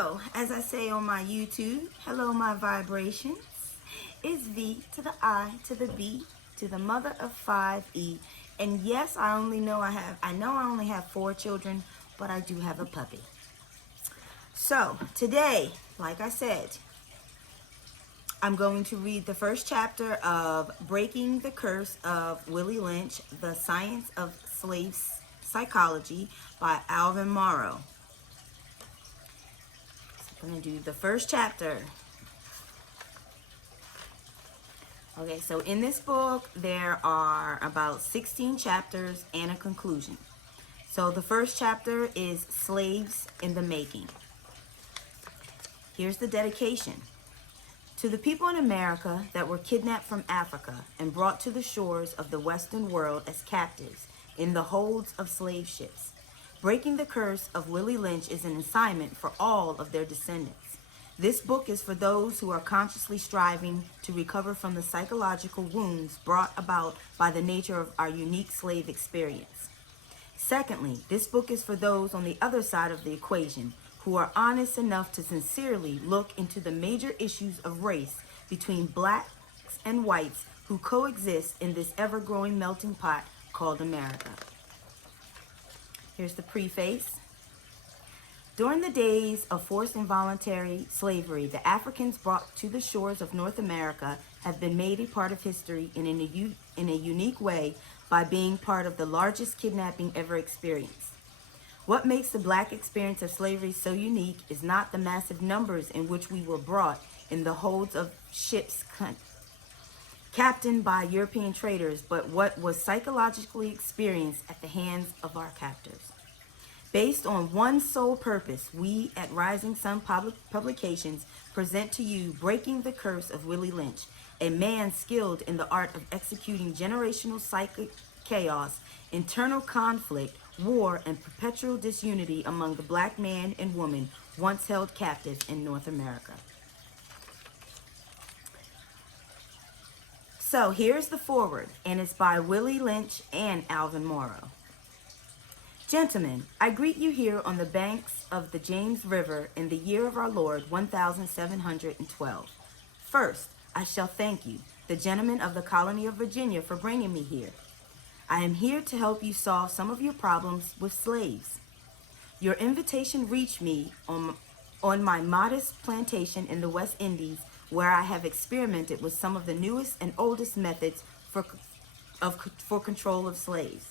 So, as I say on my YouTube, hello my vibrations. It's V to the I to the B to the mother of 5E. And yes, I know I only have 4 children, but I do have a puppy. So, today, like I said, I'm going to read the first chapter of Breaking the Curse of Willie Lynch, The Science of Slave Psychology by Alvin Morrow. So I'm going to do the first chapter. Okay, so in this book, there are about 16 chapters and a conclusion. So the first chapter is Slaves in the Making. Here's the dedication. To the people in America that were kidnapped from Africa and brought to the shores of the Western world as captives in the holds of slave ships. Breaking the curse of Willie Lynch is an assignment for all of their descendants. This book is for those who are consciously striving to recover from the psychological wounds brought about by the nature of our unique slave experience. Secondly, this book is for those on the other side of the equation who are honest enough to sincerely look into the major issues of race between blacks and whites who coexist in this ever-growing melting pot called America. Here's the preface. During the days of forced involuntary slavery, the Africans brought to the shores of North America have been made a part of history in a unique way by being part of the largest kidnapping ever experienced. What makes the black experience of slavery so unique is not the massive numbers in which we were brought in the holds of ships captained by European traders, but what was psychologically experienced at the hands of our captors. Based on one sole purpose, we at Rising Sun Publications present to you Breaking the Curse of Willie Lynch, a man skilled in the art of executing generational psychic chaos, internal conflict, war, and perpetual disunity among the black man and woman once held captive in North America. So here's the foreword, and it's by Willie Lynch and Alvin Morrow. Gentlemen, I greet you here on the banks of the James River in the year of our Lord 1712. First, I shall thank you, the gentlemen of the colony of Virginia, for bringing me here. I am here to help you solve some of your problems with slaves. Your invitation reached me on my modest plantation in the West Indies, where I have experimented with some of the newest and oldest methods for control of slaves.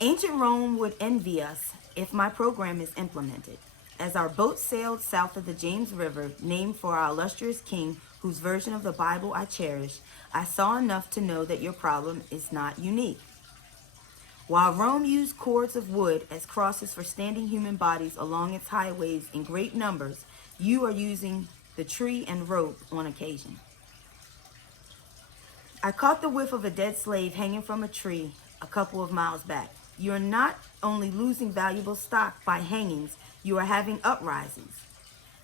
Ancient Rome would envy us if my program is implemented. As our boat sailed south of the James River, named for our illustrious king, whose version of the Bible I cherish, I saw enough to know that your problem is not unique. While Rome used cords of wood as crosses for standing human bodies along its highways in great numbers, you are using the tree and rope on occasion. I caught the whiff of a dead slave hanging from a tree a couple of miles back. You are not only losing valuable stock by hangings, you are having uprisings.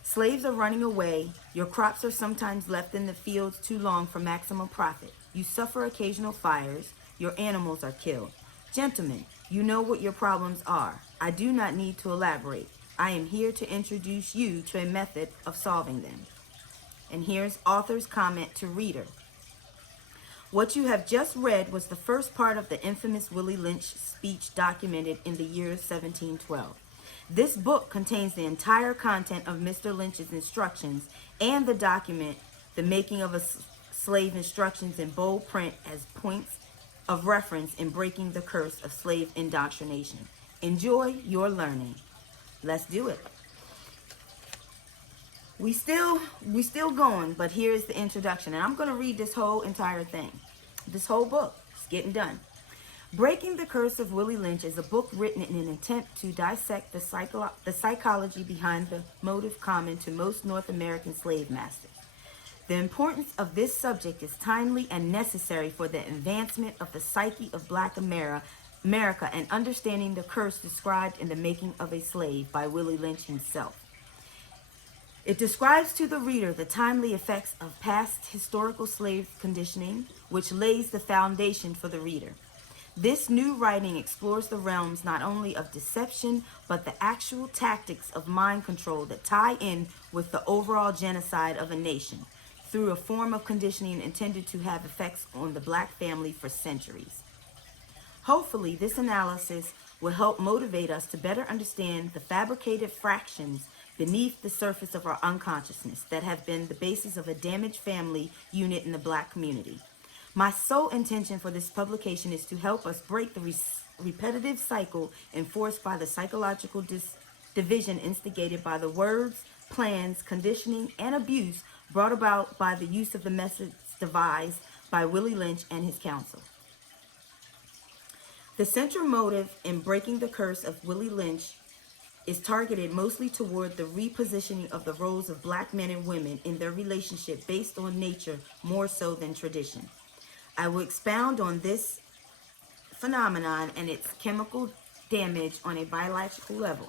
Slaves are running away. Your crops are sometimes left in the fields too long for maximum profit. You suffer occasional fires. Your animals are killed. Gentlemen, you know what your problems are. I do not need to elaborate. I am here to introduce you to a method of solving them. And here's author's comment to reader. What you have just read was the first part of the infamous Willie Lynch speech documented in the year 1712. This book contains the entire content of Mr. Lynch's instructions and the document, The Making of a Slave Instructions, in bold print as points of reference in breaking the curse of slave indoctrination. Enjoy your learning. Let's do it. We still going, but here's the introduction, and I'm going to read this whole entire thing, this whole book. It's getting done. Breaking the Curse of Willie Lynch is a book written in an attempt to dissect the psychology behind the motive common to most North American slave masters. The importance of this subject is timely and necessary for the advancement of the psyche of Black America and understanding the curse described in The Making of a Slave by Willie Lynch himself. It describes to the reader the timely effects of past historical slave conditioning, which lays the foundation for the reader. This new writing explores the realms not only of deception, but the actual tactics of mind control that tie in with the overall genocide of a nation through a form of conditioning intended to have effects on the black family for centuries. Hopefully, this analysis will help motivate us to better understand the fabricated fractions beneath the surface of our unconsciousness that have been the basis of a damaged family unit in the black community. My sole intention for this publication is to help us break the repetitive cycle enforced by the psychological division instigated by the words, plans, conditioning, and abuse brought about by the use of the methods devised by Willie Lynch and his counsel. The central motive in breaking the curse of Willie Lynch is targeted mostly toward the repositioning of the roles of black men and women in their relationship based on nature more so than tradition. I will expound on this phenomenon and its chemical damage on a biological level,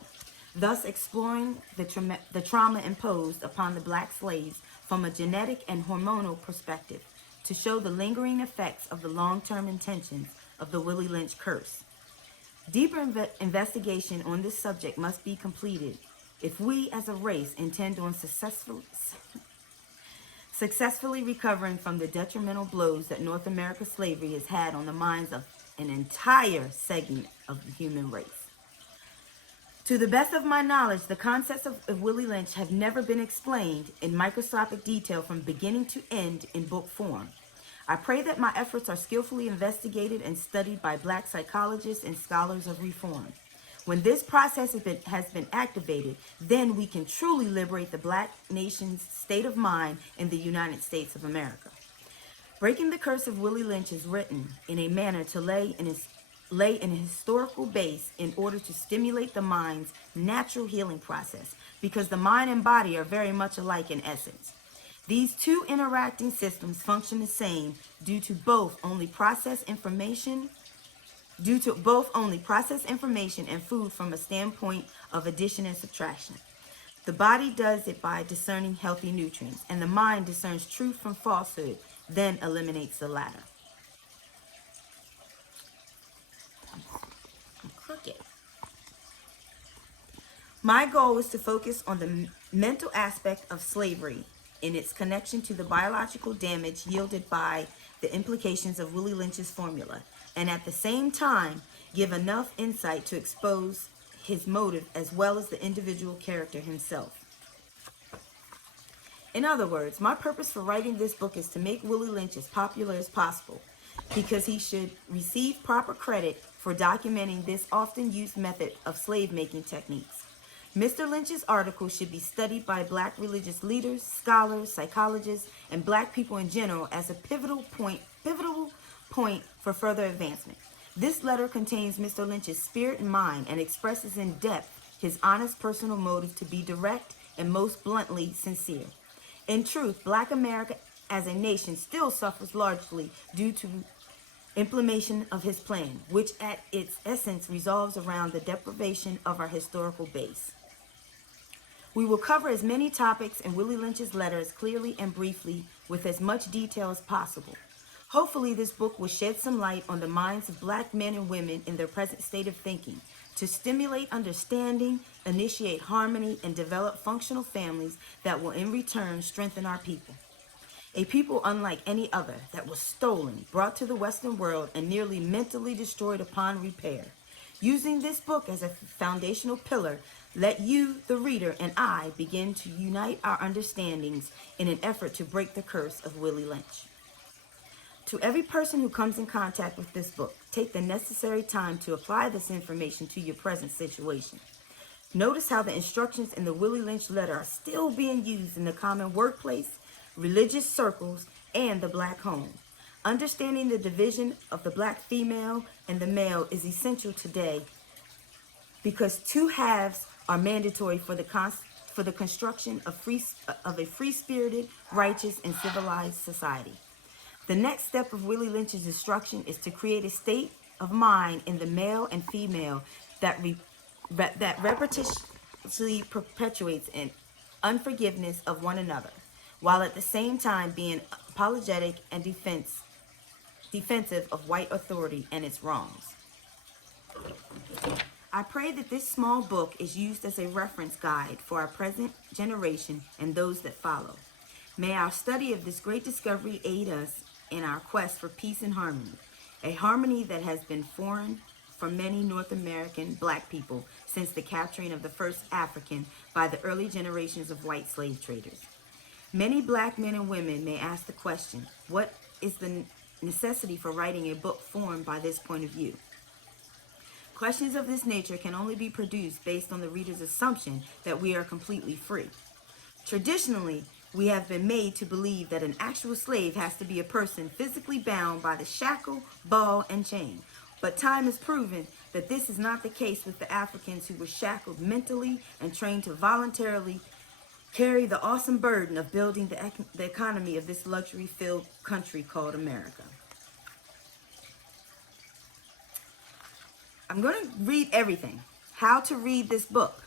thus exploring the trauma imposed upon the black slaves from a genetic and hormonal perspective to show the lingering effects of the long-term intentions of the Willie Lynch curse. Deeper investigation on this subject must be completed if we as a race intend on successfully recovering from the detrimental blows that North American slavery has had on the minds of an entire segment of the human race. To the best of my knowledge, the concepts of Willie Lynch have never been explained in microscopic detail from beginning to end in book form. I pray that my efforts are skillfully investigated and studied by black psychologists and scholars of reform. When this process has been activated, then we can truly liberate the black nation's state of mind in the United States of America. Breaking the Curse of Willie Lynch is written in a manner to lay in a historical base in order to stimulate the mind's natural healing process, because the mind and body are very much alike in essence. These two interacting systems function the same due to both only process information and food from a standpoint of addition and subtraction. The body does it by discerning healthy nutrients, and the mind discerns truth from falsehood, then eliminates the latter. I'm crooked. My goal is to focus on the mental aspect of slavery in its connection to the biological damage yielded by the implications of Willie Lynch's formula, and at the same time give enough insight to expose his motive as well as the individual character himself. In other words, my purpose for writing this book is to make Willie Lynch as popular as possible, because he should receive proper credit for documenting this often used method of slave making techniques. Mr. Lynch's article should be studied by black religious leaders, scholars, psychologists, and black people in general as a pivotal point for further advancement. This letter contains Mr. Lynch's spirit and mind and expresses in depth his honest personal motive to be direct and most bluntly sincere. In truth, Black America as a nation still suffers largely due to implementation of his plan, which at its essence revolves around the deprivation of our historical base. We will cover as many topics in Willie Lynch's letter as clearly and briefly with as much detail as possible. Hopefully, this book will shed some light on the minds of black men and women in their present state of thinking, to stimulate understanding, initiate harmony, and develop functional families that will in return strengthen our people. A people unlike any other that was stolen, brought to the Western world, and nearly mentally destroyed upon repair. Using this book as a foundational pillar, let you, the reader, and I begin to unite our understandings in an effort to break the curse of Willie Lynch. To every person who comes in contact with this book, take the necessary time to apply this information to your present situation. Notice how the instructions in the Willie Lynch letter are still being used in the common workplace, religious circles, and the black home. Understanding the division of the black female and the male is essential today, because two halves are mandatory for the construction of a free-spirited, righteous, and civilized society. The next step of Willie Lynch's instruction is to create a state of mind in the male and female that repetitiously perpetuates an unforgiveness of one another, while at the same time being apologetic and defensive of white authority and its wrongs. I pray that this small book is used as a reference guide for our present generation and those that follow. May our study of this great discovery aid us in our quest for peace and harmony, a harmony that has been foreign for many North American black people since the capturing of the first African by the early generations of white slave traders. Many black men and women may ask the question, what is the necessity for writing a book formed by this point of view? Questions of this nature can only be produced based on the reader's assumption that we are completely free. Traditionally, we have been made to believe that an actual slave has to be a person physically bound by the shackle, ball, and chain. But time has proven that this is not the case with the Africans who were shackled mentally and trained to voluntarily carry the awesome burden of building the economy of this luxury-filled country called America. I'm going to read everything. How to read this book.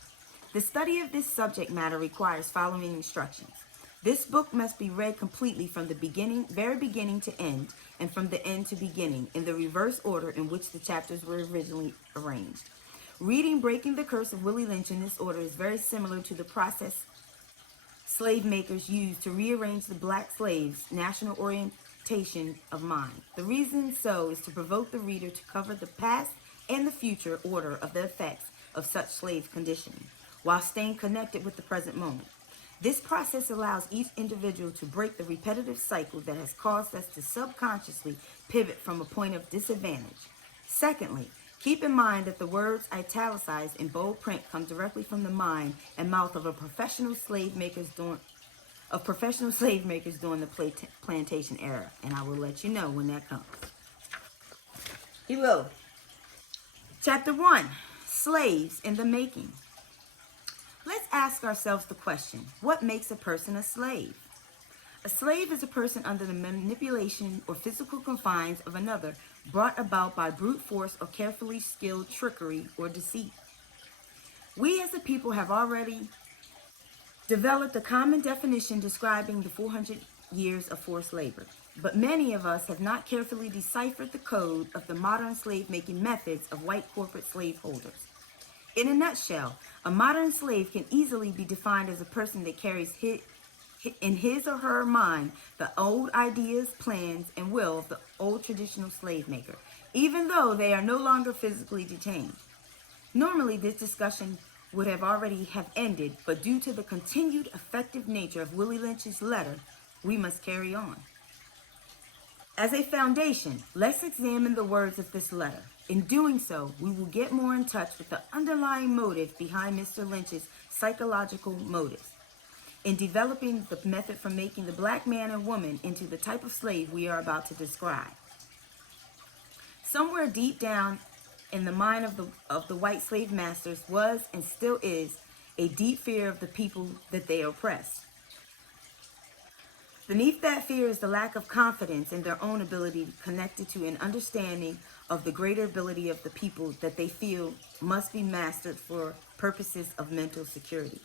The study of this subject matter requires following instructions. This book must be read completely from the very beginning to end, and from the end to beginning, in the reverse order in which the chapters were originally arranged. Reading Breaking the Curse of Willie Lynch in this order is very similar to the process slave makers used to rearrange the black slaves' national orientation of mind. The reason so is to provoke the reader to cover the past and the future order of the effects of such slave conditioning, while staying connected with the present moment. This process allows each individual to break the repetitive cycle that has caused us to subconsciously pivot from a point of disadvantage. Secondly, keep in mind that the words italicized in bold print come directly from the mind and mouth of professional slave makers during the plantation era, and I will let you know when that comes. Here we go. Chapter 1, Slaves in the Making. Let's ask ourselves the question, what makes a person a slave? A slave is a person under the manipulation or physical confines of another, brought about by brute force or carefully skilled trickery or deceit. We as a people have already developed a common definition describing the 400 years of forced labor, but many of us have not carefully deciphered the code of the modern slave-making methods of white corporate slaveholders. In a nutshell, a modern slave can easily be defined as a person that carries in his or her mind the old ideas, plans, and will of the old traditional slave maker, even though they are no longer physically detained. Normally, this discussion would have already ended, but due to the continued effective nature of Willie Lynch's letter, we must carry on. As a foundation, let's examine the words of this letter. In doing so, we will get more in touch with the underlying motive behind Mr. Lynch's psychological motives in developing the method for making the black man and woman into the type of slave we are about to describe. Somewhere deep down in the mind of the white slave masters was and still is a deep fear of the people that they oppress. Beneath that fear is the lack of confidence in their own ability, connected to an understanding of the greater ability of the people that they feel must be mastered for purposes of mental security.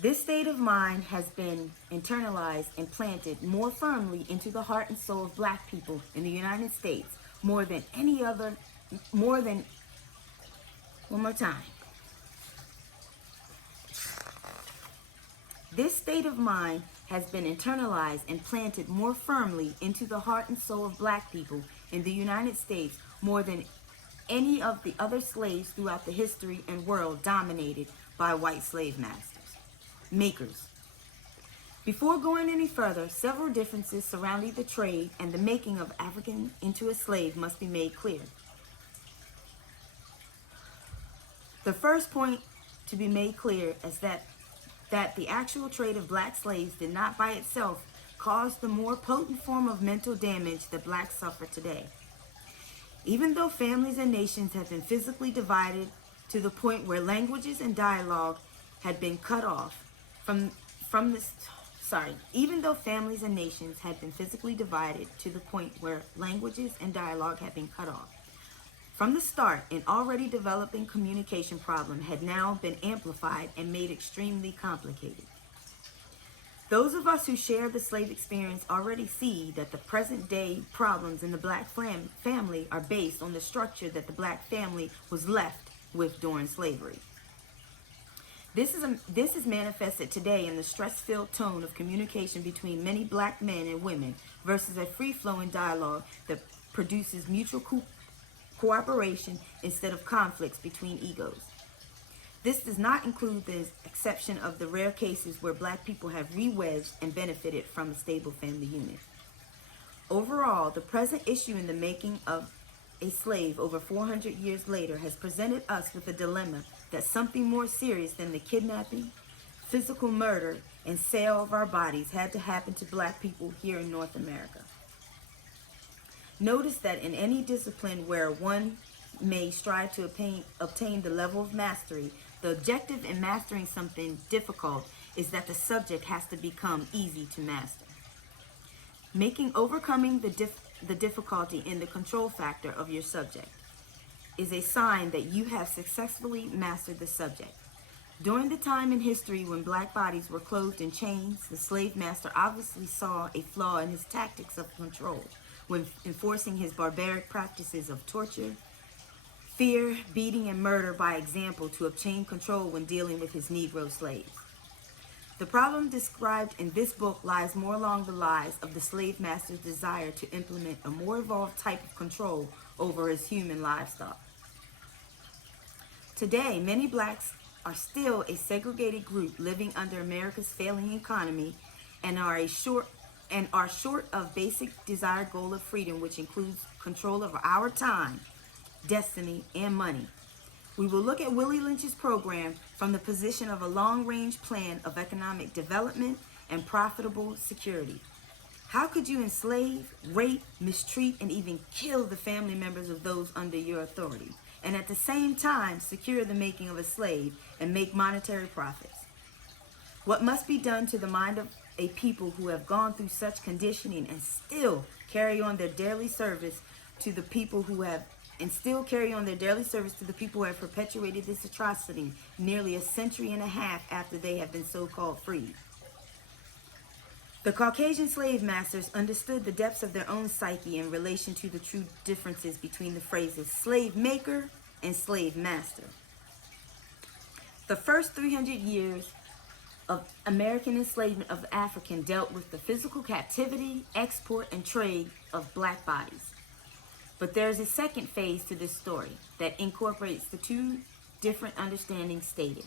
This state of mind has been internalized and planted more firmly into the heart and soul of black people in the United States more than one more time. This state of mind has been internalized and planted more firmly into the heart and soul of black people in the United States more than any of the other slaves throughout the history and world dominated by white slave makers. Before going any further, several differences surrounding the trade and the making of African into a slave must be made clear. The first point to be made clear is that the actual trade of black slaves did not by itself cause the more potent form of mental damage that blacks suffer today. Even though families and nations have been physically divided to the point where languages and dialogue had been cut off even though families and nations had been physically divided to the point where languages and dialogue had been cut off. From the start, an already developing communication problem had now been amplified and made extremely complicated. Those of us who share the slave experience already see that the present day problems in the black family are based on the structure that the black family was left with during slavery. This is manifested today in the stress-filled tone of communication between many black men and women versus a free-flowing dialogue that produces mutual cooperation instead of conflicts between egos. This does not include the exception of the rare cases where black people have re-wedged and benefited from a stable family unit. Overall, the present issue in the making of a slave over 400 years later has presented us with a dilemma that something more serious than the kidnapping, physical murder, and sale of our bodies had to happen to black people here in North America. Notice that in any discipline where one may strive to obtain the level of mastery, the objective in mastering something difficult is that the subject has to become easy to master. Overcoming the difficulty in the control factor of your subject is a sign that you have successfully mastered the subject. During the time in history when black bodies were clothed in chains, the slave master obviously saw a flaw in his tactics of control when enforcing his barbaric practices of torture, fear, beating, and murder by example to obtain control when dealing with his Negro slaves. The problem described in this book lies more along the lines of the slave master's desire to implement a more evolved type of control over his human livestock. Today, many blacks are still a segregated group living under America's failing economy and are short of basic desired goal of freedom, which includes control over our time, destiny, and money. We will look at Willie Lynch's program from the position of a long-range plan of economic development and profitable security. How could you enslave, rape, mistreat, and even kill the family members of those under your authority, and at the same time secure the making of a slave and make monetary profits? What must be done to the mind of a people who have gone through such conditioning and still carry on their daily service to the people who have perpetuated this atrocity nearly a century and a half after they have been so-called freed? The Caucasian slave masters understood the depths of their own psyche in relation to the true differences between the phrases slave maker and slave master. The first 300 years of American enslavement of the African dealt with the physical captivity, export, and trade of black bodies. But there is a second phase to this story that incorporates the two different understandings stated.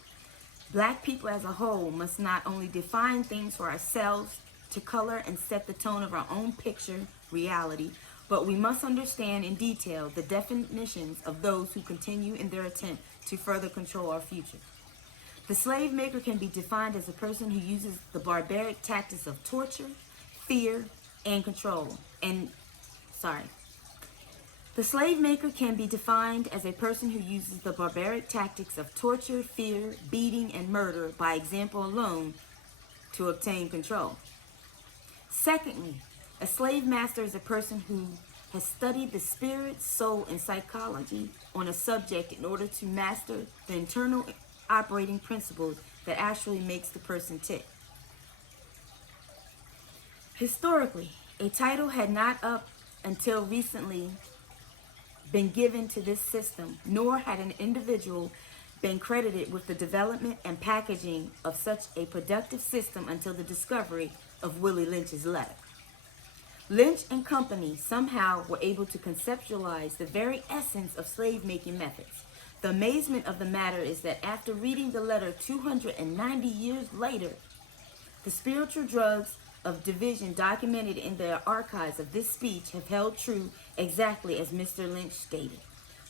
Black people as a whole must not only define things for ourselves to color and set the tone of our own picture, reality, but we must understand in detail the definitions of those who continue in their attempt to further control our future. The slave maker can be defined as a person who uses the barbaric tactics of torture, fear, and control. The slave maker can be defined as a person who uses the barbaric tactics of torture, fear, beating, and murder by example alone to obtain control. Secondly, a slave master is a person who has studied the spirit, soul, and psychology on a subject in order to master the internal operating principles that actually makes the person tick. Historically, a title had not up until recently been given to this system, nor had an individual been credited with the development and packaging of such a productive system until the discovery of Willie Lynch's letter. Lynch and company somehow were able to conceptualize the very essence of slave-making methods. The amazement of the matter is that after reading the letter 290 years later, the spiritual drugs of division documented in the archives of this speech have held true exactly as Mr. Lynch stated.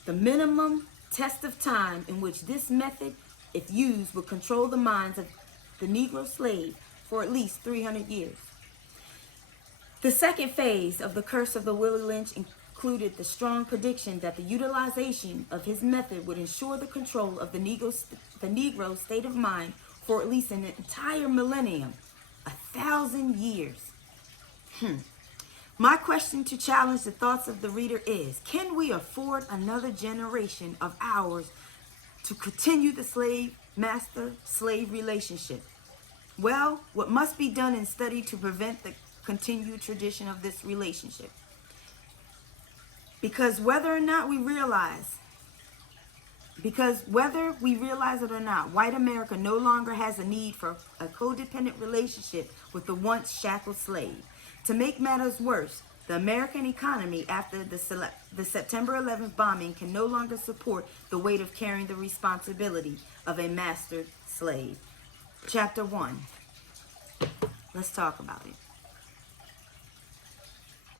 The minimum test of time in which this method, if used, would control the minds of the Negro slave for at least 300 years. The second phase of the curse of the Willie Lynch included the strong prediction that the utilization of his method would ensure the control of the Negro state of mind for at least an entire millennium, 1,000 years. My question to challenge the thoughts of the reader is, can we afford another generation of ours to continue the slave-master-slave relationship? Well, what must be done and studied to prevent the continued tradition of this relationship? Because whether we realize it or not, white America no longer has a need for a codependent relationship with the once shackled slave. To make matters worse, the American economy after the September 11th bombing can no longer support the weight of carrying the responsibility of a mastered slave. Chapter 1. Let's talk about it.